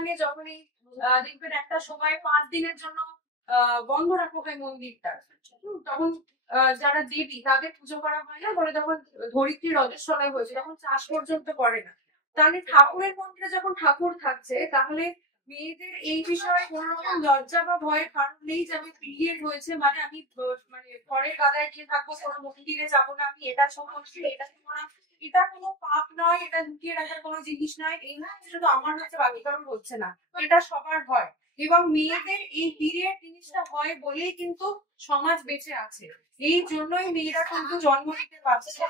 এখানে যখনই দেখবেন একটা সময় 5 দিনের জন্য বন্ধ রাখা হয় মন্দিরটা, তখন যারা দেবী তাদের পুজো করা হয় না বলে, তখন ধরিত্রী রজস্বলায় হয়েছে, তখন চাষ পর্যন্ত করে না। তাহলে ঠাকুরের মন্দিরে যখন ঠাকুর থাকছে, তাহলে মেয়েদের এই বিষয়ে কোন রকম লজ্জা বা ভয়ের কারণ নেই যে আমি পিরিয়ড হয়েছে মানে আমি মানে পরের গাদায় গিয়ে থাকবো, কোনো মন্দিরে যাবো না, আমি এটা সমস্ত এটা করবো না। এটা কোনো পাপ নয়, এটা লুকিয়ে রাখার কোনো জিনিস নয়। এই না শুধু আমার হচ্ছে বাকি কারণ হচ্ছে না, এটা সবার হয়। এবং মেয়েদের এই পিরিয়ড জিনিসটা হয় বলেই কিন্তু সমাজ বেঁচে আছে, এই জন্যই মেয়েরা কিন্তু জন্ম দিতে পারছে,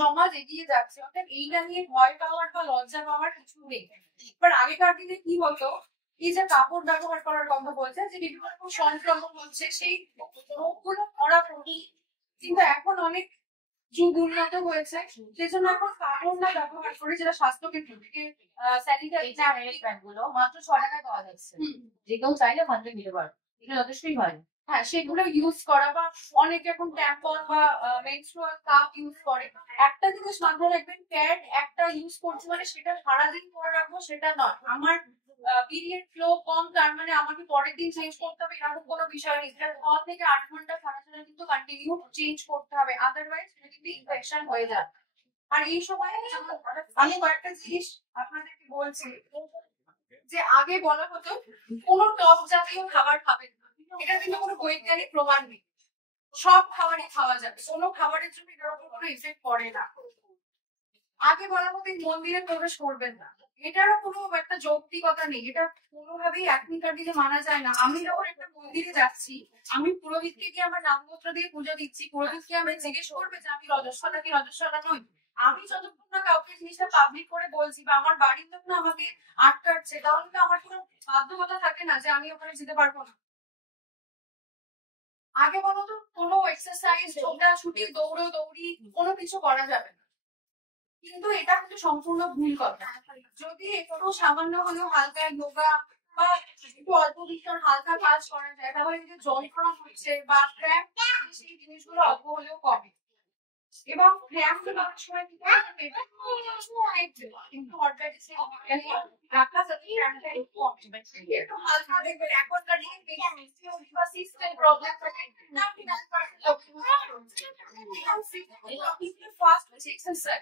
সমাজ এগিয়ে যাচ্ছে। অর্থাৎ এইটা নিয়ে ভয় পাওয়ার বা লজ্জা পাওয়ার কিছু নেই। এবার আগেকার দিনে কি হতো, এই যে কাপড় ব্যবহার করার কথা বলছে, যে বিভিন্ন রকম সংক্রমণ হচ্ছে, সেই রোগগুলো ধরা পড়ি। কিন্তু এখন অনেক যুগ উন্নত হয়েছে, সেজন্য এখন কাপড় না ব্যবহার করে, যেটা স্বাস্থ্য কেন্দ্র থেকে স্যানিটারি প্যাড গুলো মাত্র 6 টাকায় পাওয়া যাচ্ছে, যে কেউ চাইলে মাত্র নিতে পারে, এটা যথেষ্টই হয়। হ্যাঁ, সেগুলো ইউজ করা, বা অনেকে এখন ট্যাম্পন বা মেনস্ট্রুয়াল কাপ ইউজ করে। একটা জিনিস মাথায় রাখবেন, প্যাড একটা ইউজ করছি মানে সেটা সারাদিন পরে রাখবো সেটা নয়। আমার পিরিয়ড ফ্লো কম, তার মানে আমাকে পরের দিন চেঞ্জ করতে হবে এরকম কোনো বিষয় নেই। 6 থেকে 8 ঘন্টা ছাড়া ছাড়া কিন্তু কন্টিনিউ চেঞ্জ করতে হবে, আদারওয়াইজ সেটা কিন্তু ইনফেকশন হয়ে যায়। আর এই সময় আমি কয়েকটা জিনিস আপনাদেরকে বলছি, যে আগে বলা হতো কোনো টক জাতীয় খাবার খাবেন না, এটা কিন্তু কোনো বৈজ্ঞানিক প্রমাণ নেই। সব খাবারই খাওয়া যাবে, কোনো খাবারের জন্য এটার উপর কোনো ইফেক্ট পড়ে না। আগে বলা হতো মন্দিরে প্রবেশ করবেন না, এটারও কোনো একটা যৌক্তিকতা নেই, এটা কোনোভাবেই এখনকার দিনে মানা যায় না। আমি যখন একটা মন্দিরে যাচ্ছি, আমি পুরোহিতকে গিয়ে আমার নামপত্র দিয়ে পুজো দিচ্ছি, পুরোহিতকে আমি জিজ্ঞেস করবে যে আমি রজস্বলা কি রজস্বলা নই? আমি যতক্ষণ না কাউকে জিনিসটা পাবলিক করে বলছি, বা আমার বাড়ির লোক না আমাকে আটকাচ্ছে, তাহলে তো আমার কোনো বাধ্যকতা থাকে না যে আমি ওখানে যেতে পারবো না। আগে বলতো কোনো এক্সারসাইজ, ছোটাছুটি, দৌড়ি কোনো কিছু করা যাবে না, কিন্তু এটা কিন্তু সম্পূর্ণ ভুল কথা। যদি একটু সামান্য হলেও হালকা যোগা বা একটু অল্প বিস্তর হালকা কাজ করা যায়, তাহলে কিন্তু যন্ত্রণা হচ্ছে বা ক্র্যাম্প, সেই জিনিসগুলো অল্প হলেও কমে। এবং ক্র্যাম্প অনেক সময় কি হয়, কিন্তু অর্গানিজে রাখা যাতে ক্র্যাম্পটা একটু কমে। একটু হালকা দেখবেন এখনকার দিনে বা সিস্টেম প্রবলেম থাকে না, ফাস্ট এক্সারসাইজ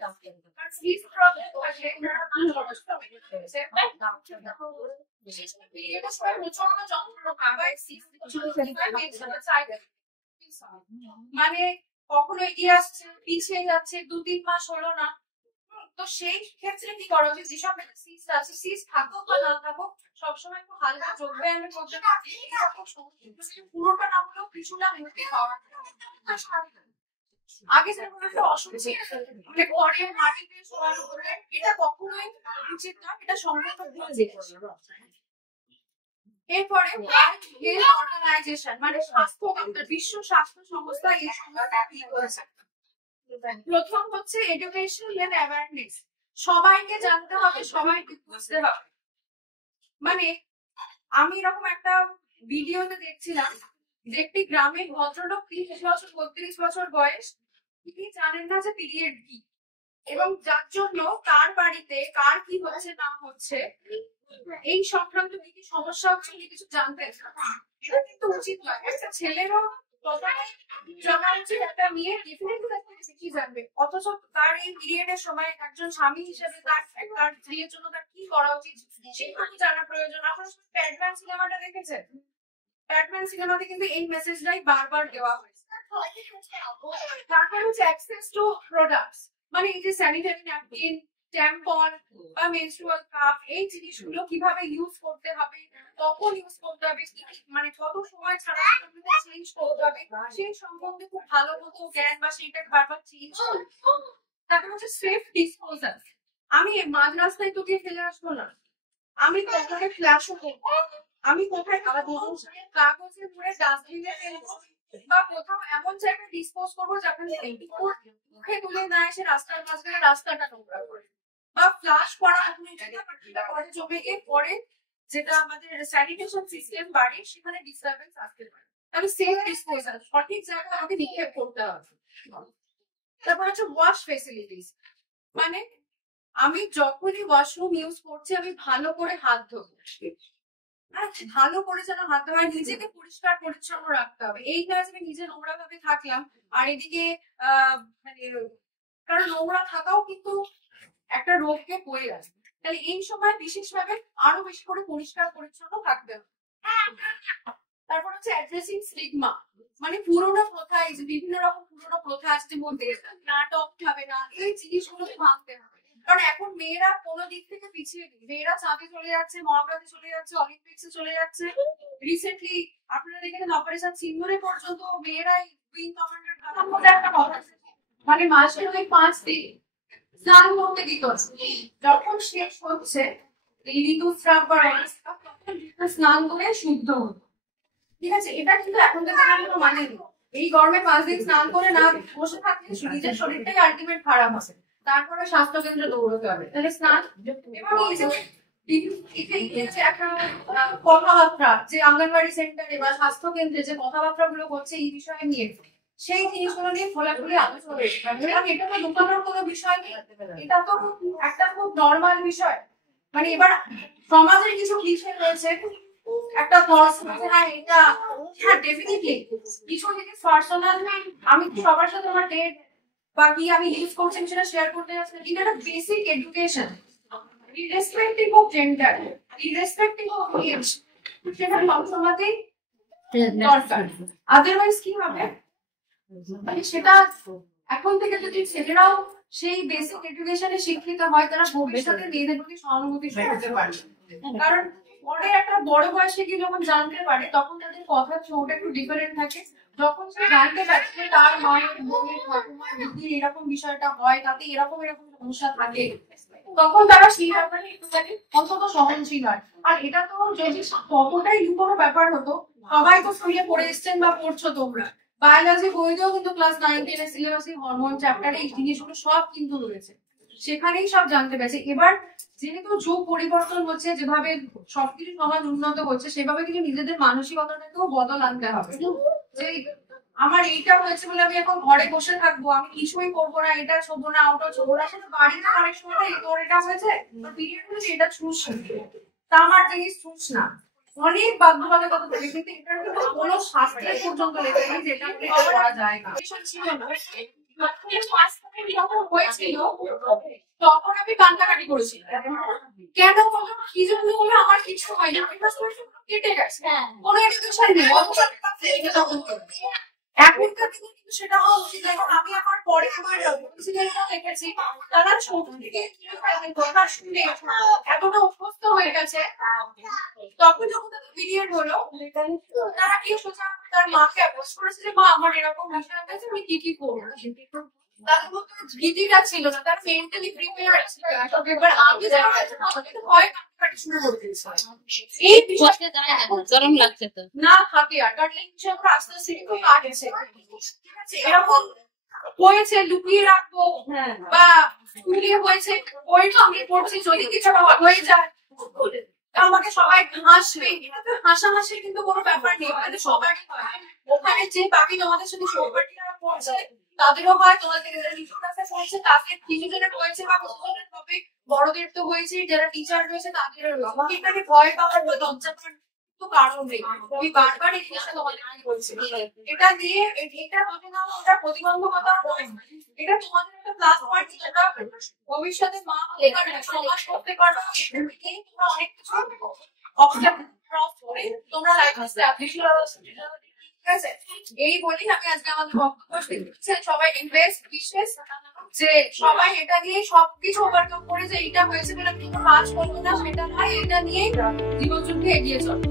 আর স্লিপ প্রবলেম থাকে, বিশেষ করে পিরিয়ডের সময় প্রচন্ড যন্ত্রণা বা মানে কখনো এগিয়ে আসছে, পিছিয়ে যাচ্ছে, 2-3 মাস হলো না। তো সেই ক্ষেত্রে কি করা উচিত, যেসব সিস্ট আছে, সিস্ট থাকুক বা না থাকুক, সবসময় একটু হালকা যোগ ব্যায়ামের মধ্যে পুরোটা না হলেও কিছুটা মুক্তি পাওয়া। আগে যেরকম একটা অসুখ ছিল, মানে ঘরে মাটিতে শোয়ানো, এটা কখনোই উচিত না, এটা সম্পূর্ণ ভুল জিনিস। এরপরে ওয়ার্ল্ড হেলথ অর্গানাইজেশন মানে স্বাস্থ্য দপ্তর, বিশ্ব স্বাস্থ্য সংস্থা এই সময়টা কি করেছে, প্রথম হচ্ছে এডুকেশন এন্ড অ্যাওয়ারনেস। সবাইকে জানতে হবে, সবাইকে বুঝতে হবে। মানে আমি এরকম একটা ভিডিওতে দেখছিলাম যে একটি গ্রামের ভদ্রলোক 30 বছর 32 বছর বয়স, তিনি জানেন না যে পিরিয়ড কি, এবং যার জন্য তার বাড়িতে কার কি হচ্ছে না হচ্ছে এই সংক্রান্ত কি কি সমস্যা হচ্ছে কিছু জানতে, এটা কিন্তু উচিত নয়। একটা ছেলেরও ততটাই জানা উচিত, একটা মেয়ে ডেফিনেটলি কি জানবে। অথচ তার এই পিরিয়ডের সময় একজন স্বামী হিসেবে তার স্ত্রীর জন্য তার কি করা উচিত সেটুকু জানা প্রয়োজন। আপনারা প্যাডম্যান সিনেমাটা দেখেছেন? প্যাডম্যান সিনেমাতে কিন্তু এই মেসেজটাই বারবার দেওয়া হয়েছে। তারপরে হচ্ছে অ্যাক্সেস টু প্রোডাক্টস, মানে এই যে স্যানিটারি ন্যাপকিন, ট্যাম্পন বা মেনস্ট্রুয়াল কাপ, এই জিনিসগুলো কিভাবে ইউজ করতে হবে, কখন ইউজ করতে হবে, মানে কত সময় ছাড়া চেঞ্জ করতে হবে, সেই সম্বন্ধে খুব ভালো মতো জ্ঞান বা সেইটা বারবার চেঞ্জ। তারপর হচ্ছে সেফ ডিসপোজাল, আমি মাঝ রাস্তায় তোকে ফেলে আসবো না, আমি কোথায় ফ্ল্যাশও করবো, আমি কোথায় কাগজে ভরে ডাস্টবিনে ফেলবো, বা কোথাও এমন জায়গায় ডিসপোজ করবো যেখানে মুখে তুলে না এসে রাস্তার মাঝখানে রাস্তাটা নোংরা করে, বা ফ্লাশ করা পরে জমে গিয়ে পরে যেটা আমাদের স্যানিটেশন সিস্টেম বাড়ে সেখানে ডিস্টারবেন্স আসতে পারে। তাহলে সেফ ডিসপোজাল, সঠিক জায়গায় আমাকে নিক্ষেপ করতে হবে। তারপর হচ্ছে ওয়াশ ফেসিলিটিস, মানে আমি যখনই ওয়াশরুম ইউজ করছি আমি ভালো করে হাত ধোবো, ভালো করে যেন হাত ধোয়া, নিজেকে পরিষ্কার পরিচ্ছন্ন রাখতে হবে। এই কাজ আমি নিজে নোংরা ভাবে থাকলাম আর এদিকে মানে কারণ নোংরা থাকাও কিন্তু একটা রোগকে বয়ে আসবে। তাহলে এই সময় বিশেষভাবে আরো বেশি করে পরিষ্কার পরিচ্ছন্ন থাকতে হবে। তারপর হচ্ছে অ্যাড্রেসিং স্টিগমা, মানে পুরোনো প্রথা, এই যে বিভিন্ন রকম পুরোনো প্রথা আসছে মধ্যে, নাটক হবে না, এই জিনিসগুলোকে ভাঙতে হবে। কারণ এখন মেয়েরা কোনো দিক থেকে পিছিয়ে নেই, মেয়েরা চাঁদে চলে যাচ্ছে, মহাকাশে চলে যাচ্ছে, অলিম্পিক্সে চলে যাচ্ছে। রিসেন্টলি আপনারা দেখেছেন অপারেশন সিন্দুরে পর্যন্ত মেয়েরাই উইং কমান্ডার। একটা কথা, মানে মাসের ওই 5 দিন স্নান করতে দিত, যখন শেষ হচ্ছে এই ঋতুস্রাব বা রক্তস্রাব তখন স্নান করে শুদ্ধ হতো। ঠিক আছে, এটা কিন্তু এখনকার কোনো মানে নেই। এই গরমে 5 দিন স্নান করে না বসে থাকলে নিজের শরীরটাই আলটিমেট খারাপ হবে, তারপরে স্বাস্থ্য কেন্দ্রে দৌড়তে হবে। তাহলে স্নান এবং এই যে একটা কথাবার্তা যে অঙ্গনবাড়ি সেন্টারে বা স্বাস্থ্য কেন্দ্রে যে কথাবার্তা গুলো করছে এই বিষয়ে নিয়ে, সেই জিনিসগুলো নিয়ে খোলাখুলি আলোচনা হবে। এটা তো লুকানোর কোনো বিষয় নেই, এটা তো একটা খুব নর্মাল বিষয়। মানে এবার সমাজের কিছু বিষয় রয়েছে, একটা হ্যাঁ এটা হ্যাঁ ডেফিনেটলি কিছু জিনিস পার্সোনাল, আমি সবার সাথে আমার ডেট বা কি আমি ইউজ করছি সেটা শেয়ার করতে যাচ্ছি, কিন্তু একটা basic education irrespective of gender, irrespective of age, সেটা সবসময়তেই দরকার। আদারওয়াইজ কি হবে, মানে সেটা এখন থেকে যদি ছেলেরাও সেই বেসিক এডুকেশনে শিক্ষিত হয়, তারা ভবিষ্যতে মেয়েদের প্রতি সহানুভূতিশীল হতে পারবে। কারণ পরে একটা বড় বয়সে গিয়ে যখন জানতে পারে তখন তাদের কথার ছোট একটু ডিফারেন্ট থাকে। যখন সে জানতে পারছে তার মায়ের, বোনের, ঠাকুমার, দিদির এরকম বিষয়টা হয়, তাতে এরকম এরকম সমস্যা থাকে, তখন তারা সেই ব্যাপারে একটুখানি অন্তত সহনশীল হয়। আর এটা তো যদি ততটাই লুকোনো ব্যাপার হতো, সবাই তো স্কুলে পড়ে এসছেন বা পড়ছো তোমরা, বায়োলজি বইতেও কিন্তু ক্লাস 9-10 এর সিলেবাসে হরমোন চ্যাপ্টারে এই জিনিসগুলো সব কিন্তু রয়েছে, সেখানেই সব জানতে পারছে। এবার যেহেতু যুগ পরিবর্তন হচ্ছে, যেভাবে সবকিছু সমাজ উন্নত হচ্ছে, সেভাবে কিন্তু নিজেদের মানসিকতাটাকেও বদল আনতে হবে। যে আমার এইটা হয়েছে বলে আমি এখন ঘরে বসে থাকবো, আমি কিছুই করবো না, এটা ছোবো না, ওটা ছোবো না, সেটা বাড়িতে অনেক সময় তোর এটা হয়েছে, তোর পিরিয়ড হয়েছে, এটা ছুঁস, তা আমার জিনিস ছুঁস না, অনেক বাধ্যবাধকতা থাকে, কিন্তু এটার কিন্তু কোনো শাস্ত্রে পর্যন্ত লেখা নেই যেটা করা যায় না। ছিল না যখন হয়েছিল তখন আমি কান্নাকাটি করেছিলাম, কেন বলো, কি জন্য বলো, আমার কিছু হয়নি, আমি কেটে গেছে, কোনো এডুকেশন নেই। এখনকার দিনে কিন্তু সেটা হওয়া উচিত। এখন আমি আমার পরে আমার দেখেছি তারা ছোট থেকে কথা শুনে এতটা অভ্যস্ত হয়ে গেছে, তখন যখন তাদের পিরিয়ড হলো তারা কি সোজা তার মাকে অ্যাপ্রোচ করেছে যে মা আমার এরকম বিষয় আছে, আমি কি কি করবো। তাদের মধ্যে ভীতিটা ছিল না, তার মেন্টালি প্রিপেয়ার ছিল। এবার আমি ভয় কাটাকাটি শুরু করে দিয়েছি, এই বিষয়টা গরম লাগছে তো না থাকে। আর কাটলে বিষয়গুলো আস্তে আস্তে কিন্তু কাটছে, ঠিক আছে। এরকম হয়েছে লুকিয়ে রাখবো বা স্কুলে হয়েছে ওই আমি পড়ছি, যদি কিছু হয়ে যায় আমাকে সবাই হাসবে, হাসাহাসির কিন্তু কোনো ব্যাপার নেই, ওখানে সবারই হয়। ওখানে যে বাকি তোমাদের সাথে সহপাঠীরা পড়ছে তাদেরও হয়, তোমাদের পড়ছে তাদের কিছুজনের হয়েছে বা কিছুজনের হবে, বড়দের তো হয়েছে, যারা টিচার রয়েছে তাদেরও রয়েছে। এখানে ভয় পাওয়ার বা লজ্জা পাওয়ার তো কারণ নেই। আমি বারবার এই জিনিসটা তোমাদের বলছি, এটা দিয়ে এটা হবে না, ওটা প্রতিবন্ধকতা নয়, এটা তোমাদের একটা প্লাস পয়েন্ট, যেটা ভবিষ্যতে মা সমাজ করতে পারবে। তোমরা অনেক কিছু তোমরা ঠিক আছে। এই বলি আমি আজকে আমাদের বক্তব্য সবাই ইনভেস্ট বিশেষ যে সবাই এটা নিয়ে সবকিছু ওভারকাম করে, যে এটা হয়েছে বলে কাজ করবো না সেটা নয়, এটা নিয়েই জীবন যুদ্ধে এগিয়ে চলো।